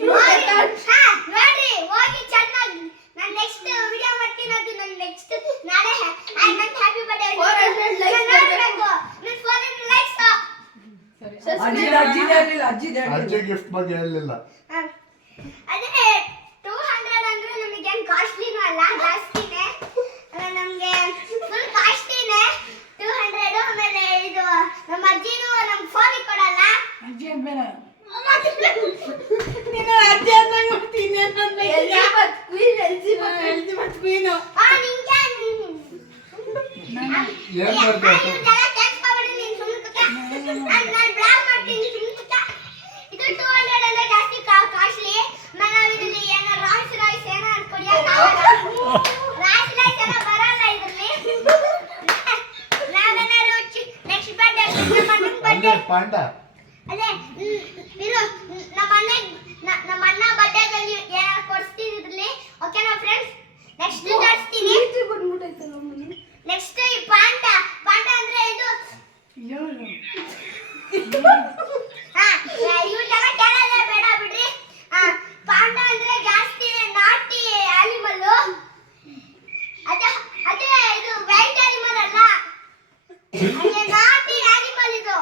ನೋಡ್ರಿ ಹೋಗಿ ಚೆನ್ನಾಗಿ ನಾನು ನೆಕ್ಸ್ಟ್ ವಿಡಿಯೋ ಮಾಡ್ತೀನಿ ಅದು ನಾನು ನೆಕ್ಸ್ಟ್ ನಾಳೆ ನನ್ನ ಹ್ಯಾಪಿ ಬರ್ತ್ಡೇ 400 ಲೈಕ್ಸ್ ಬರಬೇಕು ನೀವು 400 ಲೈಕ್ಸ್ ಅಜ್ಜಿ ಗಿಫ್ಟ್ ಬಗ್ಗೆ ಹೇಳಿಲ್ಲ ಅದೇ 200 ಅಂದ್ರೆ ನಮಗೆ ಏನು ಕಾಸ್ಟ್ಲಿನೂ ಅಲ್ಲ ಜಾಸ್ತಿನೇ ನಮಗೆ ಫುಲ್ ಕಾಸ್ಟ್ಲಿನೇ 200 ಆಮೇಲೆ ಇದು ನಮ್ಮ ಅಜ್ಜಿನೂ ನಮ್ಗೆ ಫೋನ್ ಕೊಡಲ್ಲ ಅಜ್ಜಿ ಬೇಡ ನೀನು ಅಜ್ಜಿ ಅಂದಂಗೆ ಮಾಡ್ತೀನಿ ಅನ್ನೋದು ಎಲಿಜಬೆತ್ ಕ್ವೀನ್ ಆ ನಿಂಗೆ ಏನ್ ಮಾಡ್ತೀಯ ಇದೆಲ್ಲ ಕೇಳಿಸ್ಕೊಬೇಡಿ ನೀನು ಸುಮ್ಮನೆ ನಾನು ಬ್ಲಾಗ್ ಮಾಡ್ತೀನಿ ಸುಮ್ಮನೆ ಇದು 200 ಅಂದ್ರೆ ಜಾಸ್ತಿ ಕಾಸ್ಟ್ಲಿ ಆಮೇಲೆ ನಾವು ಇದರಲ್ಲಿ ಏನೋ ರಾಯ್ಸ್ ಏನೋ ಅನ್ಕೊಡಿಯಕ್ಕಾಗಲ್ಲ ರಾಯ್ಸ್ ಏನೋ ಬರಲ್ಲ ಇದರಲ್ಲಿ ನಾವೇನಾದ್ರು ನೆಕ್ಸ್ಟ್ ಬರ್ಡೇ ನಮ್ಮ ಬರ್ಡೇ ಪಾಂಡ ಅದೇ ಇರು ನಮ್ಮ ಅಣ್ಣ ಬರ್ಡೇದಲ್ಲಿ ಏನಾದ್ರು ಕೊಡ್ಸ್ತೀನಿ ಇದ್ರಲ್ಲಿ ಓಕೆನಾ ಫ್ರೆಂಡ್ಸ್ ನೆಕ್ಸ್ಟ್ ತರಿಸ್ತೀನಿ ನೆಕ್ಸ್ಟ್ ಈ ಪಾಂಡ ಅಂದ್ರೆ ಇದು ಹಾ ಇವ್ರೆಲ್ಲ ಕೇಳಲ್ಲ ಬೇಡ ಬಿಡ್ರಿ ಪಾಂಡ ಅಂದ್ರೆ ಜಾಸ್ತಿ ನಾಟಿ ಆನಿಮಲ್ ಅದೇ ಇದು ವೈಟ್ ಆನಿಮಲ್ ಅಲ್ಲ ಅದೇ ನಾಟಿ ಆನಿಮಲ್ ಇದು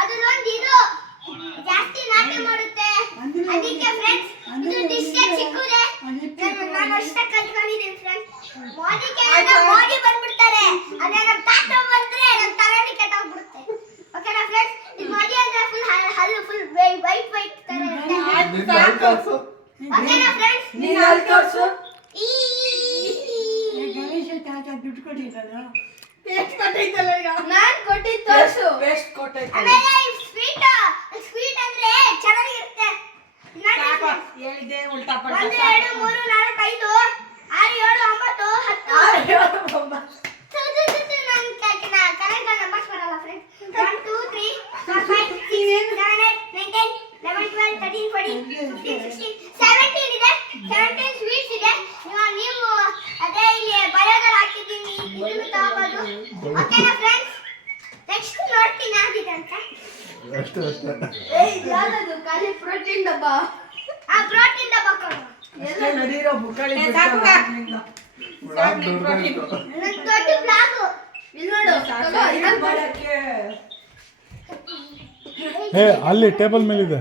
ಅದರೊಂದು ಇದು ಜಾಸ್ತಿ ನಾಟಿ ಮಾಡುತ್ತೆ ಅದಕ್ಕೆ ಫ್ರೆಂಡ್ಸ್ ಇದು ಡಿಶ್ ಚಿಕ್ಕುದೆ ನಾನು ಅಷ್ಟೇ ಕಲ್ತ್ಕೊಂಡಿದ್ದೀನಿ ಫ್ರೆಂಡ್ಸ್ ಮೋದಿ ಬಂದ್ಬಿಡ್ತಾರೆ ಅದೇ ನಮ್ಮ ತಾತ ಬಂದ್ರೆ ನಮ್ಮ ತಲೆನೇ ಕೆಟ್ಟೋಗ್ಬಿಡುತ್ತೆ ಓಕೆನಾ ಫ್ರೆಂಡ್ಸ್ ಇದು ಮೋದಿ ಅಂದ್ರೆ ಫುಲ್ ಹಲ್ಲು ಫುಲ್ ವೈಟ್ ತರ ಇರುತ್ತೆ ಓಕೆನಾ ಫ್ರೆಂಡ್ಸ್ ನೀನು ಅಲ್ಲಿ ತೋರಿಸು ಈ ಗಣೇಶ ತಾತ ದುಡ್ಡು ಕೊಟ್ಟಿದ್ದಲ್ಲ ಎಷ್ಟು ಕೊಟ್ಟಿದ್ದಲ್ಲ ಈಗ ನಾನು ಕೊಟ್ಟಿದ್ದು ತೋರಿಸು ಎಷ್ಟು ಕೊಟ್ಟಿದ್ದ ಆಮೇಲೆ ಸ್ವೀಟ್ ಅಂದ್ರೆ ಚೆನ್ನಾಗಿರುತ್ತೆ ಹೇಳಿದೆ ಉಲ್ಟಾ 1 2 3 4 5 6 7 9 10 ಅಷ್ಟೇ ಪ್ರೋಟೀನ್ ಡಬ್ಬ ಕೊಡು ಅಷ್ಟೇ ನಡೀರೋ ಬುಕ್ಕಳಿ ಬ್ಲಾಗ್ ದೊಡ್ಡದಾಯ್ತು ದೊಡ್ಡ ಬ್ಲಾಗ್ ಇಲ್ಲಿ ನೋಡು ಅಲ್ಲಿ ಟೇಬಲ್ ಮೇಲಿದೆ